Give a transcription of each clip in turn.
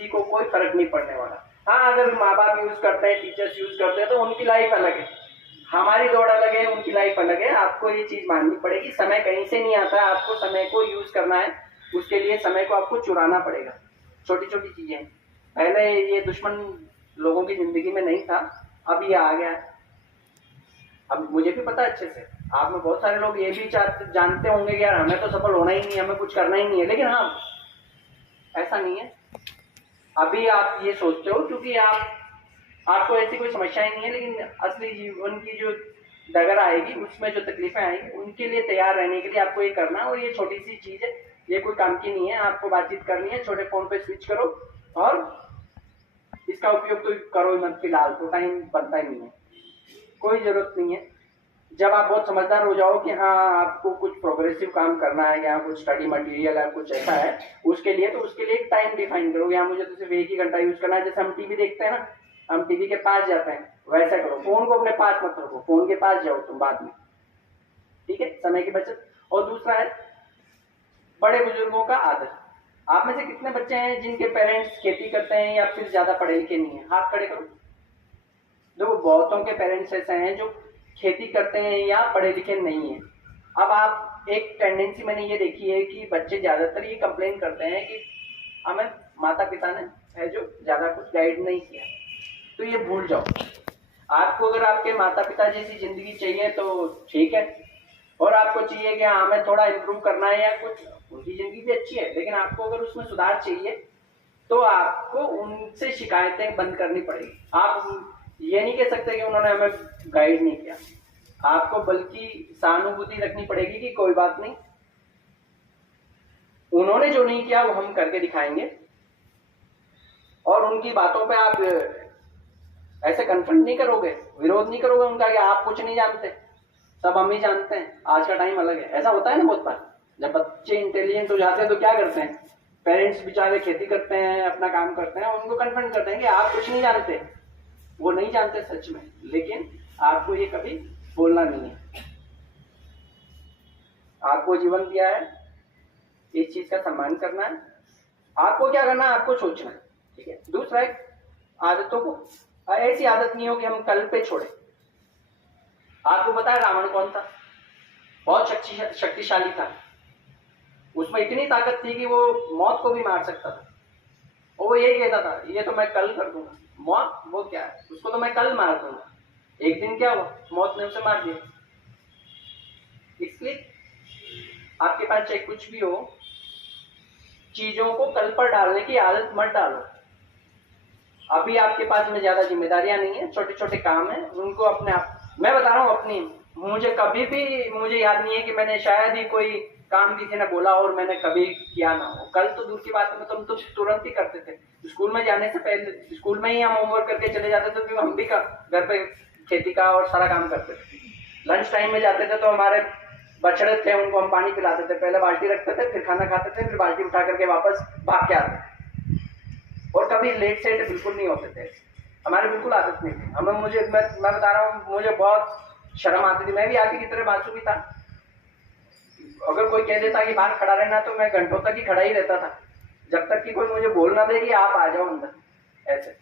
किसी को कोई फर्क नहीं पड़ने वाला। हाँ, अगर माँ बाप यूज करते हैं, टीचर्स यूज करते हैं तो उनकी लाइफ अलग है, हमारी दौड़ अलग है, उनकी लाइफ अलग है। आपको ये चीज माननी पड़ेगी, समय कहीं से नहीं आता, आपको समय को यूज करना है, उसके लिए समय को आपको चुराना पड़ेगा। छोटी छोटी चीजें, पहले ये दुश्मन लोगों की जिंदगी में नहीं था, अब ये आ गया है। अब मुझे भी पता है अच्छे से, आप में बहुत सारे लोग ये भी जानते होंगे कि यार हमें तो सफल होना ही नहीं है, हमें कुछ करना ही नहीं है, लेकिन हाँ, ऐसा नहीं है। अभी आप ये सोचते हो क्योंकि आपको ऐसी कोई समस्याएं नहीं है, लेकिन असली जीवन की जो डगर आएगी, उसमें जो तकलीफें आएंगी, उनके लिए तैयार रहने के लिए आपको ये करना है। और ये छोटी सी चीज है, ये कोई काम की नहीं है, आपको बातचीत करनी है, छोटे फोन पे स्विच करो और इसका उपयोग तो करो ही मत, फिलहाल तो टाइम बनता ही नहीं है, कोई जरूरत नहीं है। जब आप बहुत समझदार हो जाओ कि हाँ आपको कुछ प्रोग्रेसिव काम करना है या कुछ स्टडी मटेरियल है, कुछ ऐसा है, उसके लिए एक टाइम डिफाइन करो। या मुझे तो सिर्फ 1 ही घंटा यूज करना है। जैसे हम टीवी देखते हैं ना, हम टीवी के पास जाते हैं, वैसा करो। फोन को अपने पास मत रखो, फोन के पास जाओ तुम बाद में, ठीक है, समय की बचत। और दूसरा है बड़े बुजुर्गों का आदर। आप में से कितने बच्चे हैं जिनके पेरेंट्स खेती करते हैं या फिर ज्यादा पढ़े लिखे नहीं है? हाथ खड़े करो। देखो, बहुतों के पेरेंट्स ऐसे हैं जो खेती करते हैं या पढ़े लिखे नहीं है। अब आप एक टेंडेंसी मैंने ये देखी है कि बच्चे ज्यादातर ये कंप्लेन करते हैं कि हमें माता पिता ने है जो ज्यादा कुछ गाइड नहीं किया। तो ये भूल जाओ, आपको अगर आपके माता पिता जैसी जिंदगी चाहिए तो ठीक है, और आपको चाहिए कि हाँ हमें थोड़ा इम्प्रूव करना है या कुछ, उनकी जिंदगी भी अच्छी है, लेकिन आपको अगर उसमें सुधार चाहिए तो आपको उनसे शिकायतें बंद करनी पड़ेगी। आप ये नहीं कह सकते कि उन्होंने हमें गाइड नहीं किया, आपको बल्कि सहानुभूति रखनी पड़ेगी कि कोई बात नहीं, उन्होंने जो नहीं किया वो हम करके दिखाएंगे। और उनकी बातों पे आप ऐसे कन्फ्रंट नहीं करोगे, विरोध नहीं करोगे उनका कि आप कुछ नहीं जानते, सब हम ही जानते हैं, आज का टाइम अलग है। ऐसा होता है ना बहुत बार, जब बच्चे इंटेलिजेंट हो जाते हैं तो क्या करते हैं, पेरेंट्स बेचारे खेती करते हैं, अपना काम करते हैं, उनको कन्फ्रंट करते हैं कि आप कुछ नहीं जानते। वो नहीं जानते सच में, लेकिन आपको ये कभी बोलना नहीं है। आपको जीवन दिया है, इस चीज का सम्मान करना है। आपको क्या करना है, आपको सोचना है, ठीक है। दूसरा एक आदतों को, ऐसी आदत नहीं हो कि हम कल पे छोड़े। आपको पता है रावण कौन था? बहुत शक्तिशाली था, उसमें इतनी ताकत थी कि वो मौत को भी मार सकता था। और वो यही कहता था ये तो मैं कल कर दूंगा, मौत वो क्या है, उसको तो मैं कल मार दूंगा। एक दिन क्या हुआ, मौत ने उसे मार दिया। इसलिए आपके पास चाहे कुछ भी हो, चीजों को कल पर डालने की आदत मत डालो। अभी आपके पास में ज्यादा जिम्मेदारियां नहीं है, छोटे छोटे काम है, उनको अपने आप, मैं बता रहा हूँ अपनी, मुझे कभी भी मुझे याद नहीं है कि मैंने शायद ही कोई काम किसी ने बोला और मैंने कभी किया ना हो। कल तो दूर की बात है, तुम तो तुरंत ही करते थे। स्कूल में जाने से पहले, स्कूल में ही हम होमवर्क करके चले जाते थे, क्योंकि हम भी घर पे खेती का और सारा काम करते थे। लंच टाइम में जाते थे तो हमारे बछड़े थे, उनको हम पानी पिलाते थे, पहले बाल्टी रखते थे, फिर खाना खाते थे, फिर बाल्टी उठा करके वापस भाग के आते थे। और कभी लेट सेट बिल्कुल नहीं होते थे, हमारी बिल्कुल आदत नहीं थी हमें। मैं बता रहा हूँ, मुझे बहुत शर्म आती थी। मैं भी आगे की तरह बासुकी था, अगर कोई कह देता कि बाहर खड़ा रहना तो मैं घंटों तक ही खड़ा ही रहता था, जब तक कि कोई मुझे बोल ना दे कि आप आ जाओ अंदर। ऐसे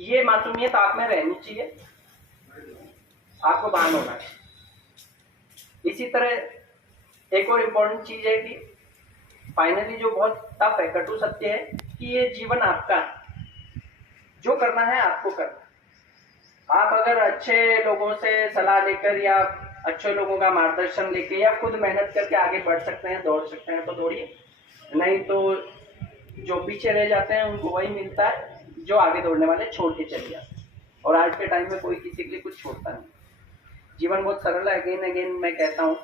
ये मासूमियत आप में रहनी चाहिए, आपको भान होना है। इसी तरह एक और इम्पोर्टेंट चीज है कि फाइनली जो बहुत टफ है, कटु सत्य है कि ये जीवन आपका है, जो करना है आपको करना है। आप अगर अच्छे लोगों से सलाह लेकर या अच्छे लोगों का मार्गदर्शन लेके या खुद मेहनत करके आगे बढ़ सकते हैं, दौड़ सकते हैं तो दौड़िए, नहीं तो जो पीछे रह जाते हैं उनको वही मिलता है जो आगे दौड़ने वाले छोड़ के चले जाते हैं। और आज के टाइम में कोई किसी के लिए कुछ छोड़ता नहीं। जीवन बहुत सरल है, अगेन अगेन मैं कहता हूँ,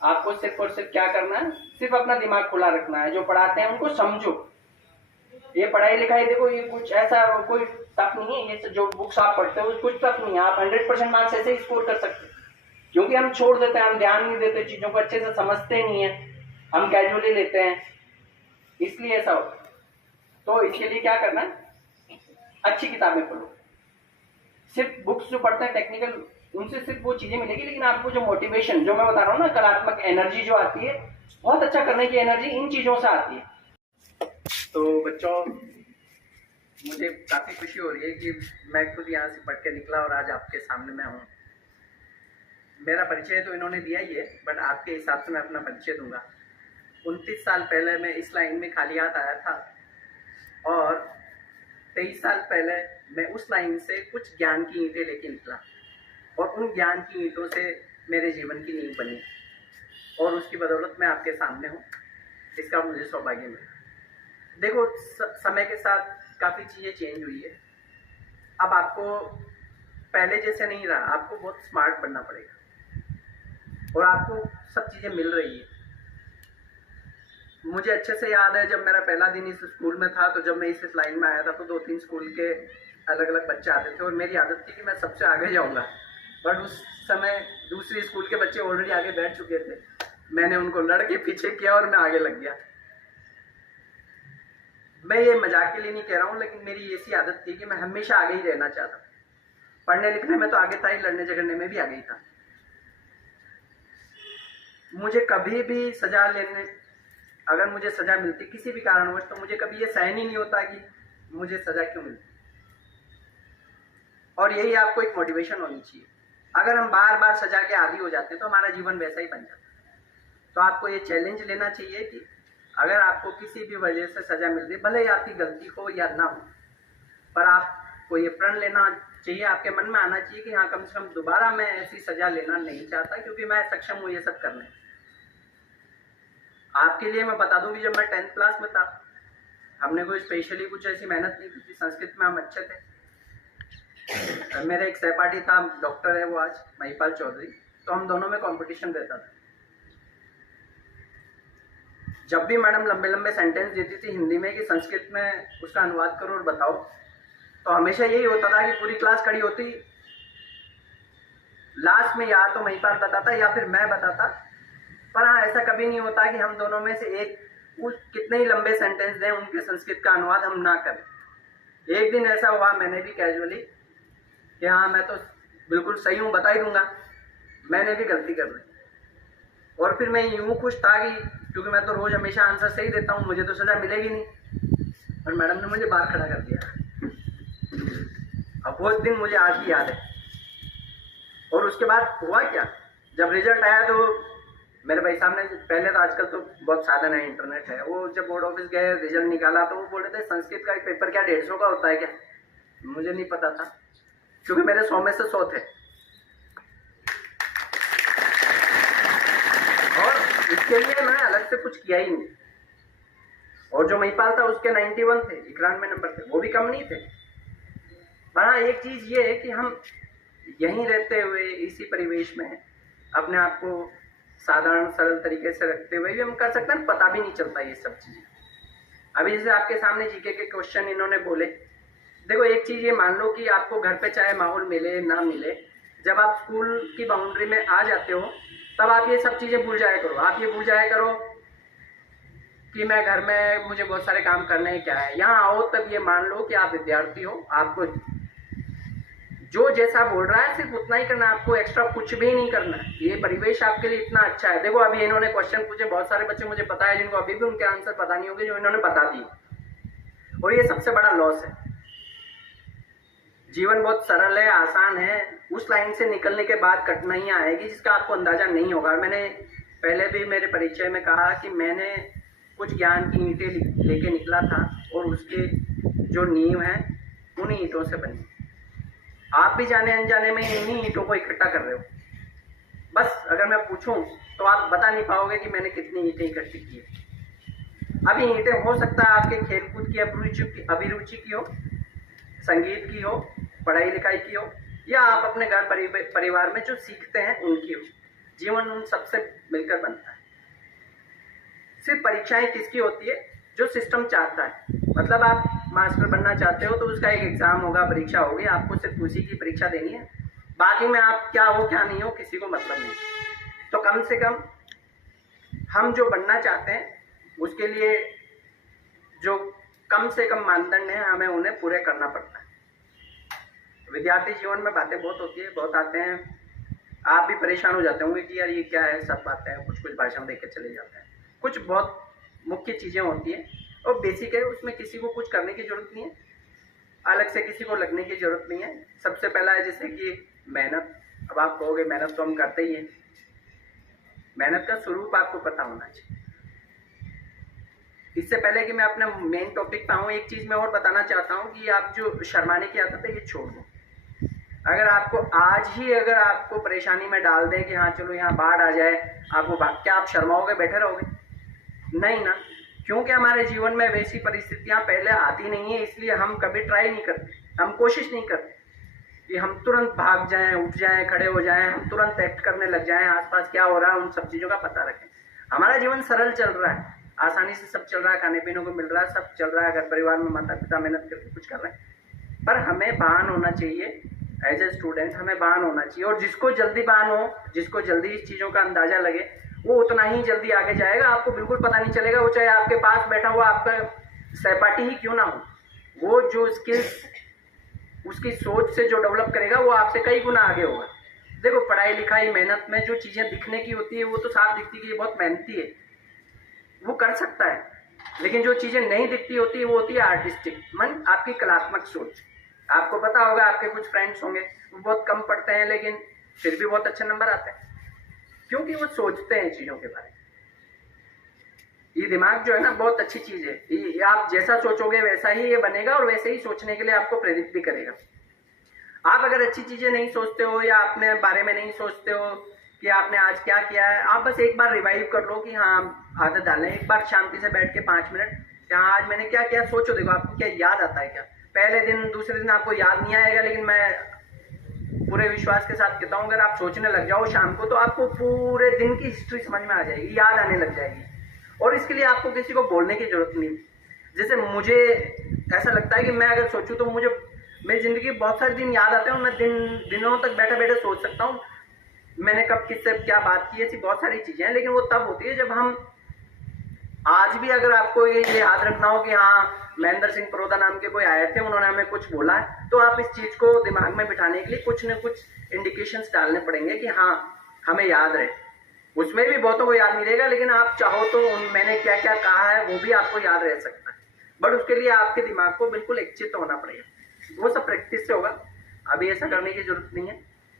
आपको सिर्फ और सिर्फ क्या करना है, सिर्फ अपना दिमाग खुला रखना है। जो पढ़ाते हैं उनको समझो, ये पढ़ाई लिखाई देखो, ये कुछ ऐसा कोई टफ नहीं है, ये जो बुक्स आप पढ़ते हो कुछ टफ नहीं है। आप 100% मार्क्स ऐसे ही स्कोर कर सकते हैं, क्योंकि हम छोड़ देते हैं, हम ध्यान नहीं देते, चीजों को अच्छे से समझते नहीं है, हम कैजुअली लेते हैं, इसलिए ऐसा होता है। तो इसके लिए क्या करना है, अच्छी किताबें पढ़ो। सिर्फ बुक्स जो पढ़ते हैं टेक्निकल, उनसे सिर्फ वो चीजें मिलेगी, लेकिन आपको जो मोटिवेशन, जो मैं बता रहा हूँ ना, कलात्मक एनर्जी जो आती है, बहुत अच्छा करने की एनर्जी इन चीजों से आती है। तो बच्चों, मुझे काफ़ी खुशी हो रही है कि मैं खुद यहाँ से पढ़ के निकला और आज आपके सामने मैं हूँ। मेरा परिचय तो इन्होंने दिया ही है, बट आपके हिसाब से मैं अपना परिचय दूंगा। 29 साल पहले मैं इस लाइन में खाली हाथ आया था और 23 साल पहले मैं उस लाइन से कुछ ज्ञान की ईंटें लेके निकला और उन ज्ञान की ईंटों से मेरे जीवन की नींव बनी और उसकी बदौलत मैं आपके सामने हूँ। इसका मुझे सौभाग्य मिला। देखो, समय के साथ काफ़ी चीज़ें चेंज हुई है। अब आपको पहले जैसे नहीं रहा, आपको बहुत स्मार्ट बनना पड़ेगा और आपको सब चीज़ें मिल रही है। मुझे अच्छे से याद है, जब मेरा पहला दिन इस स्कूल में था, तो जब मैं इस लाइन में आया था तो 2-3 स्कूल के अलग अलग बच्चे आते थे और मेरी आदत थी कि मैं सबसे आगे जाऊंगा। बट उस समय दूसरी स्कूल के बच्चे ऑलरेडी आगे बैठ चुके थे। मैंने उनको लड़के पीछे किया और मैं आगे लग गया। मैं ये मजाक के लिए नहीं कह रहा हूँ, लेकिन मेरी ऐसी आदत थी कि मैं हमेशा आगे ही रहना चाहता। पढ़ने लिखने में तो आगे था ही, लड़ने झगड़ने में भी आगे ही था। मुझे कभी भी सजा लेने, अगर मुझे सजा मिलती किसी भी कारणवश, तो मुझे कभी ये सहन ही नहीं होता कि मुझे सजा क्यों मिलती। और यही आपको एक मोटिवेशन होनी चाहिए। अगर हम बार बार सजा के आदी हो जाते हैं तो हमारा जीवन वैसा ही बन जाता है। तो आपको ये चैलेंज लेना चाहिए कि अगर आपको किसी भी वजह से सजा मिल रही, भले ही आपकी गलती हो या ना हो, पर आपको ये प्रण लेना चाहिए, आपके मन में आना चाहिए कि हाँ, कम से कम दोबारा मैं ऐसी सजा लेना नहीं चाहता, क्योंकि मैं सक्षम हूँ ये सब करने। आपके लिए मैं बता दूं कि जब मैं 10th क्लास में था, हमने कोई स्पेशली कुछ ऐसी मेहनत नहीं की थी। संस्कृत में हम अच्छे थे। मेरे एक सहपाठी था, डॉक्टर है वो आज, महिपाल चौधरी, तो हम दोनों में कंपटीशन रहता था। जब भी मैडम लंबे लंबे सेंटेंस देती थी हिंदी में कि संस्कृत में उसका अनुवाद करो और बताओ, तो हमेशा यही होता था कि पूरी क्लास खड़ी होती, लास्ट में या तो महिपाल बताता या फिर मैं बताता। पर हाँ, ऐसा कभी नहीं होता कि हम दोनों में से एक कितने ही लंबे सेंटेंस दें, उनके संस्कृत का अनुवाद हम ना करें। एक दिन ऐसा हुआ, मैंने भी कैजुअली कि हाँ, मैं तो बिल्कुल सही हूँ, बता ही दूंगा, मैंने भी गलती कर दी। और फिर मैं यूँ खुश था कि क्योंकि मैं तो रोज हमेशा आंसर सही देता हूँ, मुझे तो सजा मिलेगी नहीं। और मैडम ने मुझे बाहर खड़ा कर दिया। अब वो दिन मुझे आज भी याद है। और उसके बाद हुआ क्या, जब रिजल्ट आया तो मेरे भाई साहब ने, पहले तो आजकल तो बहुत साधन है, इंटरनेट है, वो जब बोर्ड ऑफिस गए, रिजल्ट निकाला, तो वो बोल रहे थे संस्कृत का एक पेपर क्या 150 का होता है क्या? मुझे नहीं पता था, क्योंकि मेरे 100 में से 100 थे। और इसके लिए मैंने अलग से कुछ किया ही नहीं। और जो महिपाल था उसके 91 थे, 91 नंबर थे, वो भी कम नहीं थे। बड़ा एक चीज ये है कि हम यहीं रहते हुए, इसी परिवेश में अपने आप को साधारण सरल तरीके से रखते हुए भी हम कर सकते हैं, पता भी नहीं चलता ये सब चीजें। अभी जैसे आपके सामने जीके के क्वेश्चन इन्होंने बोले, देखो एक चीज ये मान लो कि आपको घर पे चाहे माहौल मिले ना मिले, जब आप स्कूल की बाउंड्री में आ जाते हो तब आप ये सब चीजें भूल जाया करो। आप ये भूल जाया करो कि मैं घर में, मुझे बहुत सारे काम करने हैं, क्या है। यहाँ आओ तब ये मान लो कि आप विद्यार्थी हो, आपको जो जैसा बोल रहा है सिर्फ उतना ही करना, आपको एक्स्ट्रा कुछ भी नहीं करना। ये परिवेश आपके लिए इतना अच्छा है। देखो अभी इन्होंने क्वेश्चन पूछे, बहुत सारे बच्चे मुझे पता है जिनको अभी भी उनके आंसर पता नहीं होंगे, जो इन्होंने बता दिए, और ये सबसे बड़ा लॉस है। जीवन बहुत सरल है, आसान है। उस लाइन से निकलने के बाद कठिनाइयां आएगी जिसका आपको अंदाजा नहीं होगा। मैंने पहले भी मेरे परिचय में कहा कि मैंने कुछ ज्ञान की ईंटें लेके निकला था और उसके जो नींव है उन्हीं ईंटों से बनी। आप भी जाने अनजाने में इन्हीं ईंटों को इकट्ठा कर रहे हो। बस अगर मैं पूछूं तो आप बता नहीं पाओगे कि मैंने कितनी ईंटें इकट्ठी की है। अभी ईंटें हो सकता है आपके खेलकूद की अभिरुचि की हो, संगीत की हो, पढ़ाई लिखाई की हो, या आप अपने घर परिवार में जो सीखते हैं उनकी हो। जीवन उन सबसे मिलकर बनता है। सिर्फ परीक्षाएं किसकी होती है? जो सिस्टम चाहता है। मतलब आप मास्टर बनना चाहते हो तो उसका एक एग्जाम होगा, परीक्षा होगी, आपको सिर्फ उसी की परीक्षा देनी है। बाकी में आप क्या हो क्या नहीं हो किसी को मतलब नहीं। तो कम से कम हम जो बनना चाहते हैं उसके लिए जो कम से कम मानदंड है हमें उन्हें पूरे करना पड़ता है। विद्यार्थी जीवन में बातें बहुत होती है, बहुत आते हैं। आप भी परेशान हो जाते होंगे कि यार ये क्या है, सब बातें हैं, कुछ कुछ भाषण देके चले जाते हैं। कुछ बहुत मुख्य चीज़ें होती हैं और बेसिक है, उसमें किसी को कुछ करने की जरूरत नहीं है, अलग से किसी को लगने की जरूरत नहीं है। सबसे पहला है जैसे कि मेहनत। अब आप कहोगे मेहनत तो हम करते ही हैं, मेहनत का स्वरूप आपको पता होना चाहिए। इससे पहले कि मैं अपने मेन टॉपिक पे आऊँ, एक चीज मैं और बताना चाहता हूँ कि आप जो शर्माने की आदत है ये छोड़ दो। अगर आपको आज ही अगर आपको परेशानी में डाल दें कि हाँ चलो यहाँ बाढ़ आ जाए, आपको क्या आप शर्माओगे, बैठे रहोगे? नहीं ना, क्योंकि हमारे जीवन में वैसी परिस्थितियां पहले आती नहीं है, इसलिए हम कभी ट्राई नहीं करते, हम कोशिश नहीं करते कि हम तुरंत भाग जाएं, उठ जाएं, खड़े हो जाएं, हम तुरंत एक्ट करने लग जाएं, आसपास क्या हो रहा है उन सब चीज़ों का पता रखें। हमारा जीवन सरल चल रहा है, आसानी से सब चल रहा है, खाने पीने को मिल रहा है, सब चल रहा है, घर परिवार में माता पिता मेहनत करके कुछ कर रहे हैं, पर हमें भान होना चाहिए। एज ए स्टूडेंट हमें भान होना चाहिए, और जिसको जल्दी भान हो, जिसको जल्दी इस चीज़ों का अंदाजा लगे, वो उतना ही जल्दी आगे जाएगा। आपको बिल्कुल पता नहीं चलेगा, वो चाहे आपके पास बैठा हुआ आपका सहपाठी ही क्यों ना हो, वो जो स्किल्स उसकी सोच से जो डेवलप करेगा वो आपसे कई गुना आगे होगा। देखो पढ़ाई लिखाई मेहनत में जो चीज़ें दिखने की होती है वो तो साफ दिखती है कि ये बहुत मेहनती है, वो कर सकता है, लेकिन जो चीज़ें नहीं दिखती होती है वो होती है आर्टिस्टिक मन, आपकी कलात्मक सोच। आपको पता होगा, आपके कुछ फ्रेंड्स होंगे वो बहुत कम पढ़ते हैं लेकिन फिर भी बहुत अच्छे नंबर आते हैं, क्योंकि वो सोचते हैं चीज़ों के बारे में। ये दिमाग जो है ना बहुत अच्छी चीज़ है, ये आप जैसा सोचोगे वैसा ही ये बनेगा, और वैसे ही सोचने के लिए आपको प्रेरित भी करेगा। आप अगर अच्छी चीज़ें नहीं सोचते हो या अपने बारे में नहीं सोचते हो कि आपने आज क्या किया है, आप बस एक बार रिवाइव कर लो कि हाँ आदत डालें, एक बार शांति से बैठ के 5 मिनट कि हाँ आज मैंने क्या किया, सोचो, देखो आपको क्या याद आता है क्या। पहले दिन दूसरे दिन आपको याद नहीं आएगा, लेकिन मैं पूरे विश्वास के साथ कहता हूँ अगर आप सोचने लग जाओ शाम को तो आपको पूरे दिन की हिस्ट्री समझ में आ जाएगी, याद आने लग जाएगी, और इसके लिए आपको किसी को बोलने की जरूरत नहीं। जैसे मुझे ऐसा लगता है कि मैं अगर सोचूं तो मुझे मेरी जिंदगी बहुत सारे दिन याद आते हैं, और मैं दिनों तक बैठे बैठे सोच सकता हूँ मैंने कब किससे क्या बात की, ऐसी बहुत सारी चीजें हैं। लेकिन वो तब होती है जब हम, आज भी अगर आपको ये याद रखना हो कि हाँ महेंद्र सिंह परोदा नाम के कोई आए थे, उन्होंने हमें कुछ बोला है, तो आप इस चीज को दिमाग में बिठाने के लिए कुछ न कुछ इंडिकेशंस डालने पड़ेंगे कि हाँ हमें याद रहे। उसमें भी बहुतों को याद नहीं रहेगा, लेकिन आप चाहो तो मैंने क्या क्या कहा है वो भी आपको याद रह सकता है, बट उसके लिए आपके दिमाग को बिल्कुल एकचित्त होना पड़ेगा। वो सब प्रैक्टिस से होगा, अभी ऐसा करने की जरूरत नहीं है,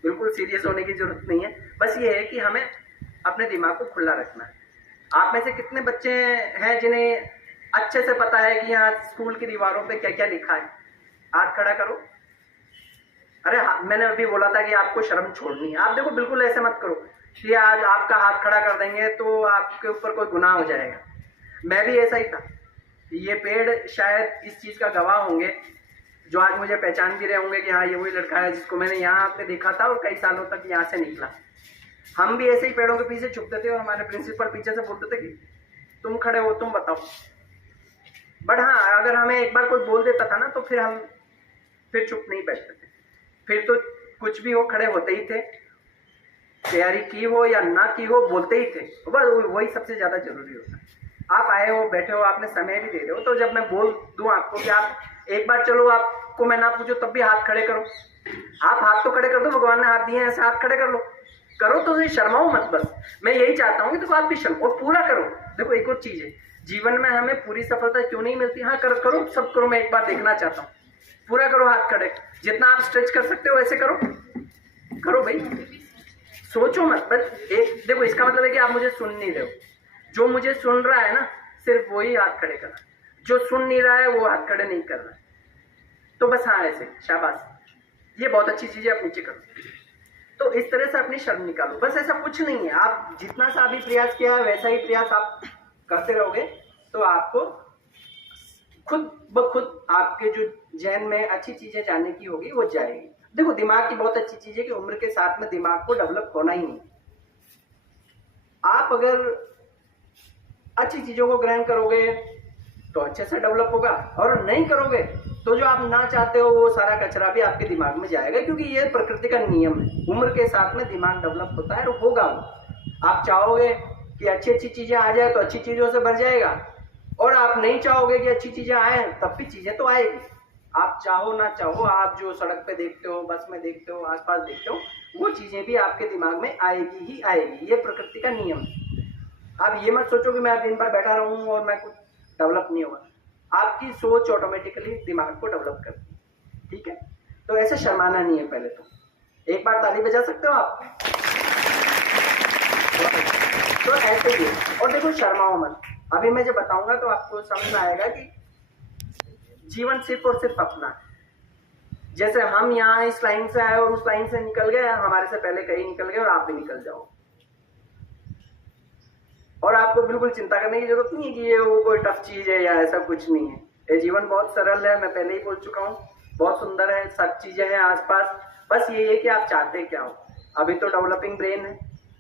बिल्कुल सीरियस होने की जरूरत नहीं है। बस ये है कि हमें अपने दिमाग को खुला रखना है। आप में से कितने बच्चे हैं जिन्हें अच्छे से पता है कि यहाँ स्कूल की दीवारों पे क्या क्या लिखा है? हाथ खड़ा करो। अरे मैंने अभी बोला था कि आपको शर्म छोड़नी है। आप देखो बिल्कुल ऐसे मत करो कि आज आपका हाथ खड़ा कर देंगे तो आपके ऊपर कोई गुनाह हो जाएगा। मैं भी ऐसा ही था। ये पेड़ शायद इस चीज का गवाह होंगे जो आज मुझे पहचान भी रहे होंगे कि हाँ ये वही लड़का है जिसको मैंने यहाँ पे देखा था और कई सालों तक यहाँ से निकला। हम भी ऐसे ही पेड़ों के पीछे छुपते थे और हमारे प्रिंसिपल पीछे से बोलते थे कि तुम खड़े हो, तुम बताओ। बट हाँ, अगर हमें एक बार कोई बोल देता था ना तो फिर हम फिर चुप नहीं बैठते थे, फिर तो कुछ भी हो खड़े होते ही थे, तैयारी की हो या ना की हो बोलते ही थे। बस वही सबसे ज्यादा जरूरी होता है। आप आए हो, बैठे हो, आपने समय भी दे रहे हो, तो जब मैं बोल दूं आपको कि आप एक बार चलो, आपको मैं ना पूछो तब भी हाथ खड़े करो, आप हाथ तो खड़े कर दो, भगवान ने हाथ दिए हैं, ऐसे हाथ खड़े कर लो, करो तो शर्माओ मत। बस मैं यही चाहता हूँ कि देखो आप भी शर्म और पूरा करो। देखो एक और चीज है, जीवन में हमें पूरी सफलता क्यों नहीं मिलती? हाँ करो, सब करो, मैं एक बार देखना चाहता हूँ, पूरा करो हाथ खड़े, जितना आप स्ट्रेच कर सकते हो ऐसे करो, करो भाई, सोचो मत। बस एक देखो, इसका मतलब है कि आप मुझे सुन नहीं रहे हो। जो मुझे सुन रहा है ना सिर्फ वही हाथ खड़े कर रहा है, जो सुन नहीं रहा है वो हाथ खड़े नहीं कर रहा है। तो बस हाँ ऐसे, शाबाश, ये बहुत अच्छी चीज है, आप नीचे करो। तो इस तरह से अपनी शर्म निकालो, बस ऐसा कुछ नहीं है। आप जितना सा अभी प्रयास किया है वैसा ही प्रयास आप करते रहोगे तो आपको खुद ब खुद आपके जो जहन में अच्छी चीजें जानने की होगी वो जाएगी। देखो दिमाग की बहुत अच्छी चीज है कि उम्र के साथ में दिमाग को डेवलप होना ही नहीं। आप अगर अच्छी चीजों को ग्रहण करोगे तो अच्छे से डेवलप होगा, और नहीं करोगे तो जो आप ना चाहते हो वो सारा कचरा भी आपके दिमाग में जाएगा, क्योंकि ये प्रकृति का नियम है। उम्र के साथ में दिमाग डेवलप होता है और होगा वो। आप चाहोगे कि अच्छी अच्छी चीजें आ जाए तो अच्छी चीजों से भर जाएगा, और आप नहीं चाहोगे कि अच्छी चीजें आए तब भी चीजें तो आएगी। आप चाहो ना चाहो, आप जो सड़क पे देखते हो, बस में देखते हो, आसपास देखते हो, वो चीजें भी आपके दिमाग में आएगी ही आएगी। ये प्रकृति का नियम है। आप ये मत सोचो कि मैं दिन भर बैठा रहूं और मैं कुछ डेवलप नहीं होगा। आपकी सोच ऑटोमेटिकली दिमाग को डेवलप करती है। ठीक है, तो ऐसे शर्माना नहीं है। पहले तो एक बार ताली बजा सकते हो आप, तो ऐसे ही है। और देखो शर्माओ मत, अभी मैं जब बताऊंगा तो आपको समझ में आएगा कि जीवन सिर्फ और सिर्फ अपना है। जैसे हम यहाँ इस लाइन से आए और उस लाइन से निकल गए, हमारे से पहले कहीं निकल गए और आप भी निकल जाओ। और आपको बिल्कुल चिंता करने की जरूरत नहीं है कि ये वो कोई टफ चीज है या ऐसा कुछ नहीं है। ये जीवन बहुत सरल है, मैं पहले ही बोल चुका हूँ, बहुत सुंदर है, सब चीजें हैं आसपास। बस ये है कि आप चाहते क्या हो। अभी तो डेवलपिंग ब्रेन है,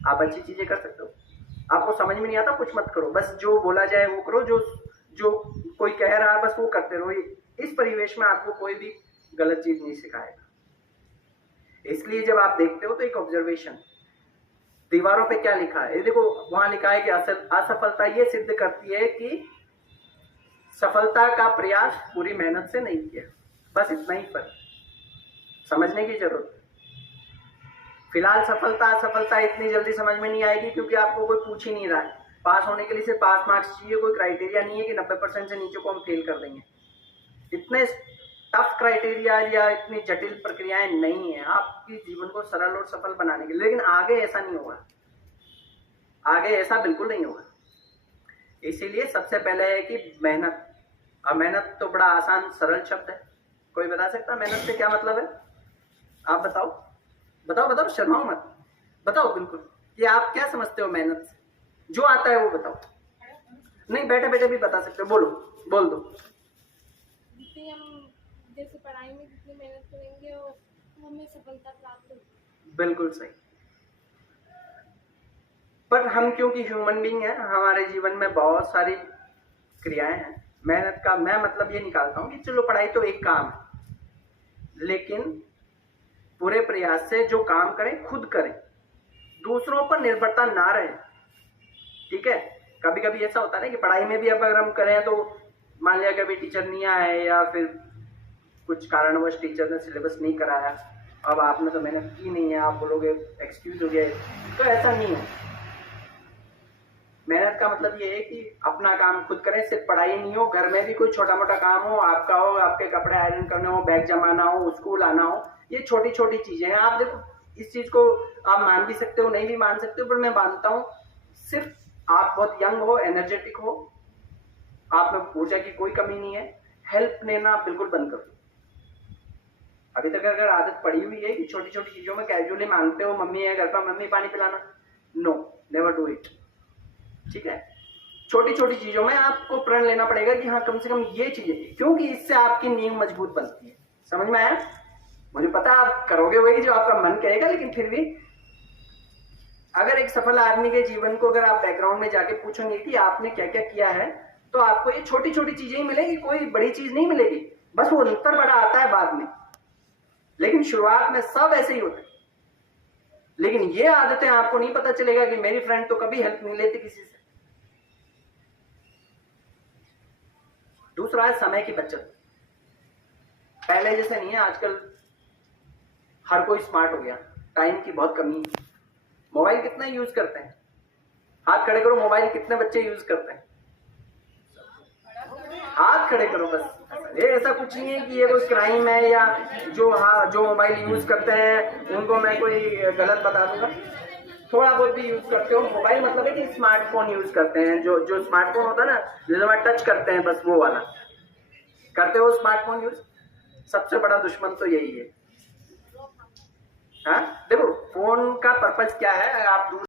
आप अच्छी चीजें कर सकते हो। आपको समझ में नहीं आता कुछ मत करो, बस जो बोला जाए वो करो, जो जो कोई कह रहा है बस वो करते रहो। इस परिवेश में आपको कोई भी गलत चीज नहीं सिखाएगा। इसलिए जब आप देखते हो तो एक ऑब्जर्वेशन, दीवारों पे क्या लिखा है, ये देखो वहां लिखा है कि असफलता ये सिद्ध करती है कि सफलता का प्रयास पूरी मेहनत से नहीं किया। बस इतना ही फर्क समझने की जरूरत है। फिलहाल सफलता असफलता इतनी जल्दी समझ में नहीं आएगी क्योंकि आपको कोई पूछ ही नहीं रहा है। पास होने के लिए सिर्फ पास मार्क्स चाहिए, कोई क्राइटेरिया नहीं है कि 90% से नीचे को हम फेल कर देंगे। इतने टफ क्राइटेरिया या इतनी जटिल प्रक्रियाएं नहीं है आपकी जीवन को सरल और सफल बनाने के लिए। लेकिन आगे ऐसा नहीं होगा, आगे ऐसा बिल्कुल नहीं होगा। इसीलिए सबसे पहले है कि मेहनत। और मेहनत तो बड़ा आसान सरल शब्द है, कोई बता सकता मेहनत से क्या मतलब है? आप बताओ बताओ बताओ, शर्माओ मत, बताओ बिल्कुल कि आप क्या समझते हो मेहनत से, जो आता है वो बताओ। नहीं बैठे बैठे भी बता सकते हो, बोलो बोल दो। जितनी हम जैसे पढ़ाई में जितनी मेहनत करेंगे और हमें सफलता प्राप्त होगी। बिल्कुल सही। पर हम क्योंकि ह्यूमन बीइंग हैं, हमारे जीवन में बहुत सारी क्रियाएं हैं। मेहनत का मैं मतलब ये निकालता हूं कि चलो पढ़ाई तो एक काम है, लेकिन पूरे प्रयास से जो काम करें खुद करें, दूसरों पर निर्भरता ना रहे। ठीक है, कभी कभी ऐसा होता है ना कि पढ़ाई में भी अगर हम करें तो मान लिया कभी टीचर नहीं आए या फिर कुछ कारणवश टीचर ने सिलेबस नहीं कराया, अब आपने तो मेहनत की नहीं है, आप बोलोगे एक्सक्यूज हो गया। तो ऐसा नहीं है। मेहनत का मतलब ये है कि अपना काम खुद करें, सिर्फ पढ़ाई नहीं हो, घर में भी कोई छोटा मोटा काम हो आपका हो, आपके कपड़े आयरन करने हो, बैग जमाना हो, स्कूल आना हो, ये छोटी छोटी चीजें हैं। आप देखो इस चीज को आप मान भी सकते हो, नहीं भी मान सकते हो, पर मैं मानता हूँ सिर्फ आप बहुत यंग हो, एनर्जेटिक हो, आप में ऊर्जा की कोई कमी नहीं है, हेल्प लेना बिल्कुल बंद कर दो। अभी तक अगर आदत पड़ी हुई है कि छोटी छोटी चीजों में कैजुअली मांगते हो, मम्मी है घर पर, मम्मी पानी पिलाना, नो, नेवर डू इट। ठीक है, छोटी छोटी चीजों में आपको प्रण लेना पड़ेगा कि हाँ कम से कम ये चीजें, क्योंकि इससे आपकी नींव मजबूत बनती है। समझ में आया? मुझे पता आप करोगे वही जो आपका मन कहेगा, लेकिन फिर भी अगर एक सफल आदमी के जीवन को अगर आप बैकग्राउंड में जाके पूछोगे कि आपने क्या क्या किया है, तो आपको ये छोटी छोटी चीजें ही मिलेगी, कोई बड़ी चीज नहीं मिलेगी। बस वो अंतर बड़ा आता है बाद में, लेकिन शुरुआत में सब ऐसे ही होते हैं। लेकिन ये आदतें आपको नहीं पता चलेगा कि मेरी फ्रेंड तो कभी हेल्प नहीं लेती किसी से। दूसरा है समय की बचत। पहले जैसे नहीं है, आजकल हर कोई स्मार्ट हो गया, टाइम की बहुत कमी है। मोबाइल कितना यूज करते हैं? हाथ खड़े करो, मोबाइल कितने बच्चे यूज करते हैं? हाथ खड़े करो बस। ये ऐसा कुछ नहीं है कि ये कोई क्राइम है या जो मोबाइल यूज करते हैं उनको मैं कोई गलत बता दूंगा। थोड़ा बहुत भी यूज करते हो मोबाइल, मतलब है कि स्मार्टफोन यूज करते हैं, जो स्मार्टफोन होता है ना, जिसमें टच करते हैं, बस वो वाला करते हो स्मार्टफोन यूज। सबसे बड़ा दुश्मन तो यही है। हाँ देखो फोन का पर्पज क्या है, आप दूर